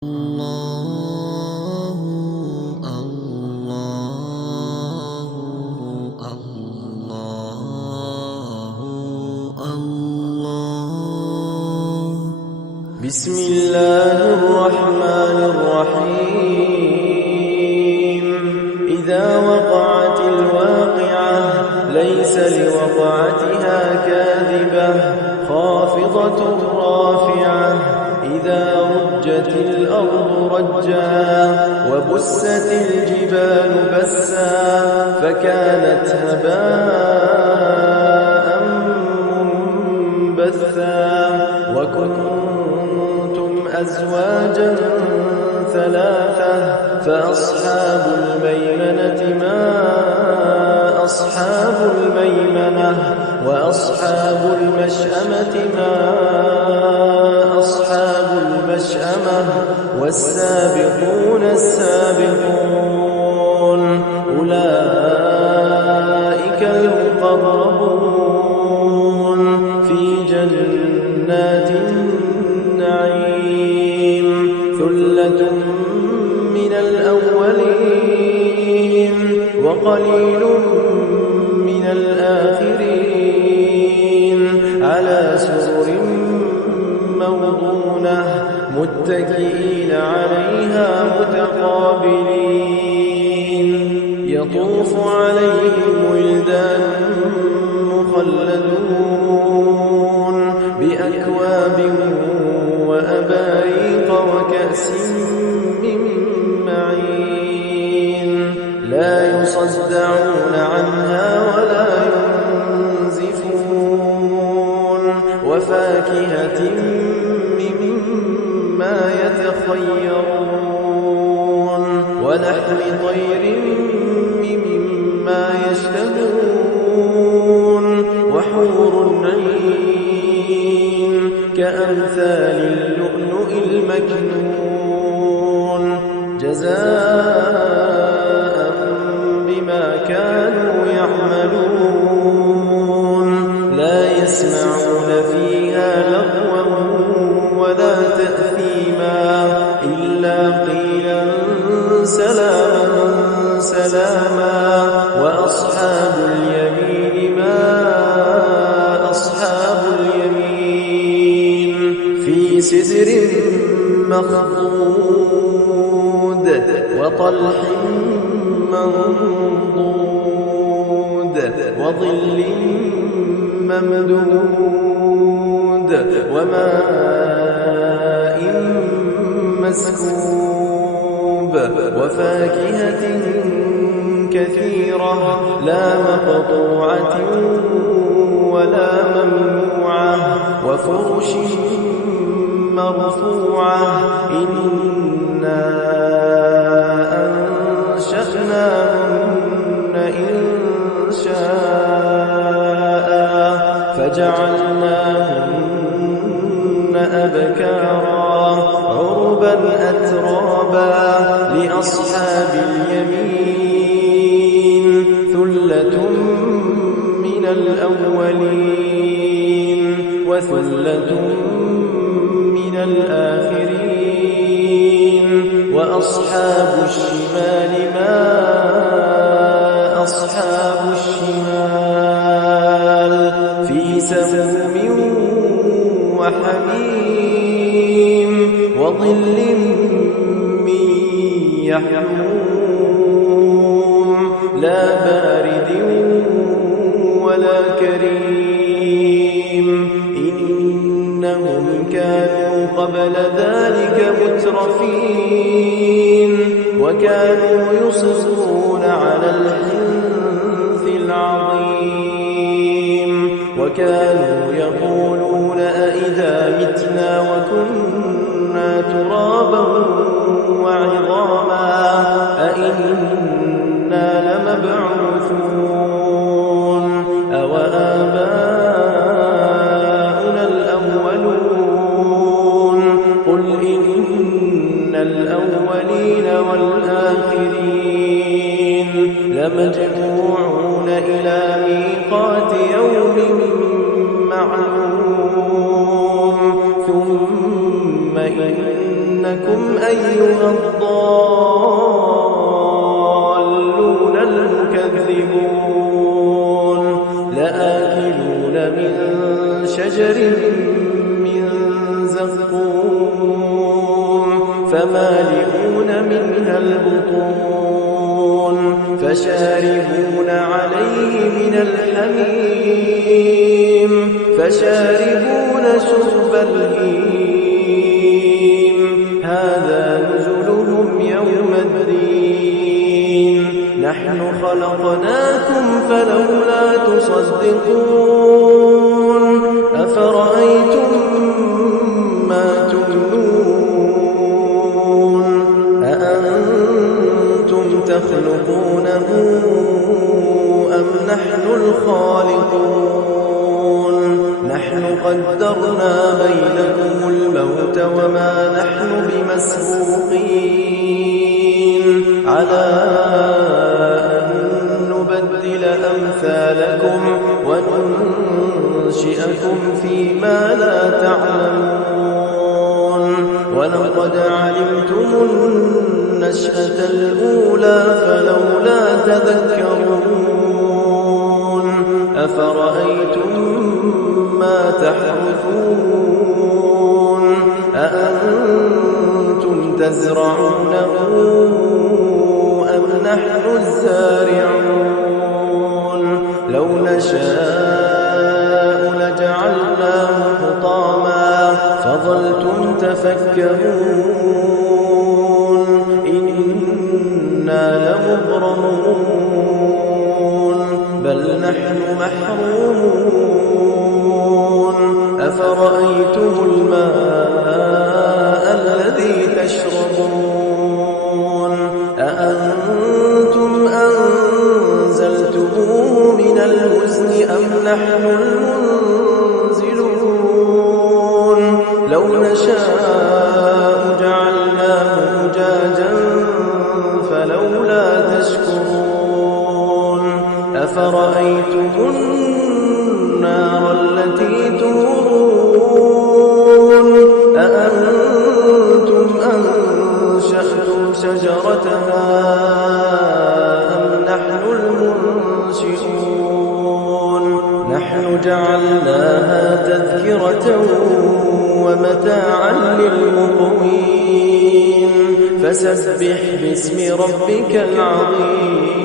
الله الله الله الله. بسم الله الرحمن الرحيم. إذا وقعت الواقعة ليس لوقعتها كاذبة خافضة رافعة. إذا رجت الأرض رجا وبست الجبال بسا فكانت هباء منبثا. وكنتم أزواجا ثلاثة فأصحاب الميمنة ما أصحاب الميمنة وأصحاب المشأمة ما أصحاب المشأمة والسابقون السابقون أولئك المقربون في جنات النعيم. ثلة من الأولين وقليل من الآخرين على سرر موضونة متكئين عليها متقابلين. يطوف عليهم ولدان مخلدون بأكواب وأباريق وكأس من معين لا يصدعون عنها ولا ينزفون. وفاكهة مما يتخيرون ولحم طير مما يشتهون وحور عين كأمثال اللؤلؤ المكنون جزاء بما كانوا يعملون. لا يسمعون فيها لغوا ولا تأثيما إلا قيلا سلاما سلاما. وأصحاب اليمين ما أصحاب اليمين في سدر مخضود وطلح منضود وظل ممدود وماء مسكوب وفاكهة كثيرة لا مقطوعة ولا ممنوعة وفرش مرفوعة. إنا أنشأناهن إنشاء فجعلناهن أبكارا عربا أترابا لأصحاب اليمين. ثلة من الأولين وثلة من الآخرين. وأصحاب الشمال ما أصحاب الشمال في سموم وحميم وظل من يحموم لا بارد ولا كريم. إنهم كانوا قبل ذلك مترفين وكانوا يصرون على الحنث العظيم وكانوا يقولون أئذا متنا وكنا ترابا وعظاما أئنا لمبعوثون أو آباؤنا الأولون. قل إن الأولين والآخرين لمجموعون إلى ميقات يوم معلوم. ثم إن إنكم أيها الضالون المكذبون لآكلون من شجر من زقوم فمالئون منها البطون فشاربون عليه من الحميم فشاربون شرب الهيم هذا نزلهم يوم الدين نحن خلقناكم فلولا تصدقون أفرأيتم ما تمنون أأنتم تخلقونه أم نحن الخالقون نحن قدرنا بينكم الموت وما نحن بمسبوقين على أن نبدل أمثالكم وننشئكم فيما لا تعلمون ولقد علمتم النشأة الأولى فلولا تذكرون أفرأيتم ما تحرثون أأنتم تزرعونه أم نحن الزارعون لو نشاء لجعلناه حطاما فظلتم تفكرون إنا لمغرمون بل نحن محرومون أفرأيتم الماء الذي تشربون أأنتم أنزلتموه من المزن أم نحن المنزلون لو نشاء جعلناه أجاجا فلولا تشكرون أفرأيتم النار التي تورون أأنتم أنشأتم شجرتها أم نحن المنشئون نحن جعلناها تذكرة ومتاعا للمقوين فسبح باسم ربك العظيم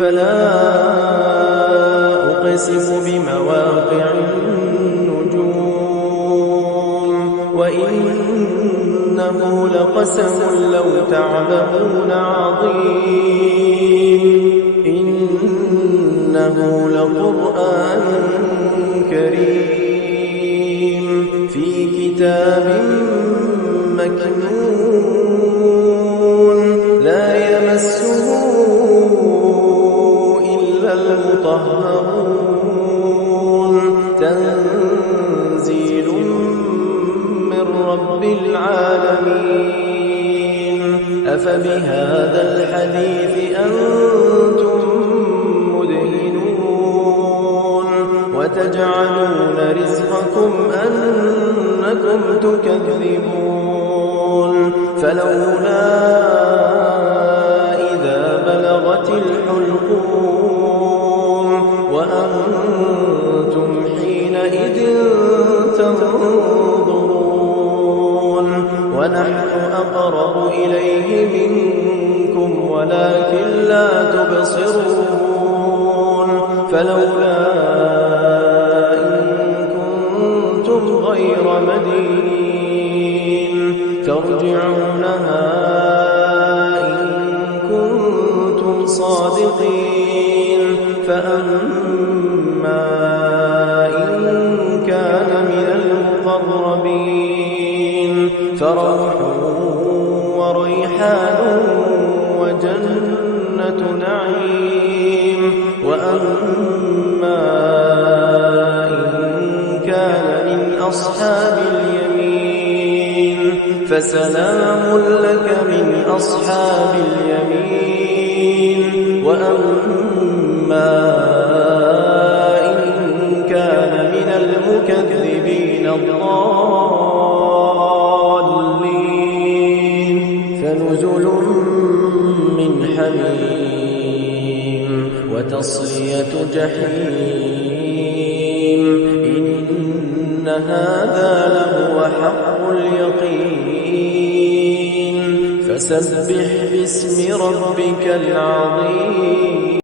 فلا أقسم بمواقع النجوم وإنه لقسم لو تعلمون عظيم إنه لقرآن كريم في كتاب مكنون لا يمسه إلا المطهرون تنزيل من رب العالمين أفبهذا الحديث أنتم مدهنون وتجعلون رزقكم أنكم تكذبون فلولا إذا بلغت الحلقوم وأنتم حينئذ تنظرون ونحن أقرب إليه منكم ولكن لا تبصرون فلولا إن كنتم غير مدينين ترجعونها إن كنتم صادقين فأما إن كان من المقربين فروح وريحان وجنة نعيم وأما إن كان من أصحاب اليمين فسلام لك من أصحاب اليمين وأما إن كان من المكذبين الضالين فنزل من حميم وتصلية جحيم إن هذا لهو حق اليقين فسبح باسم ربك العظيم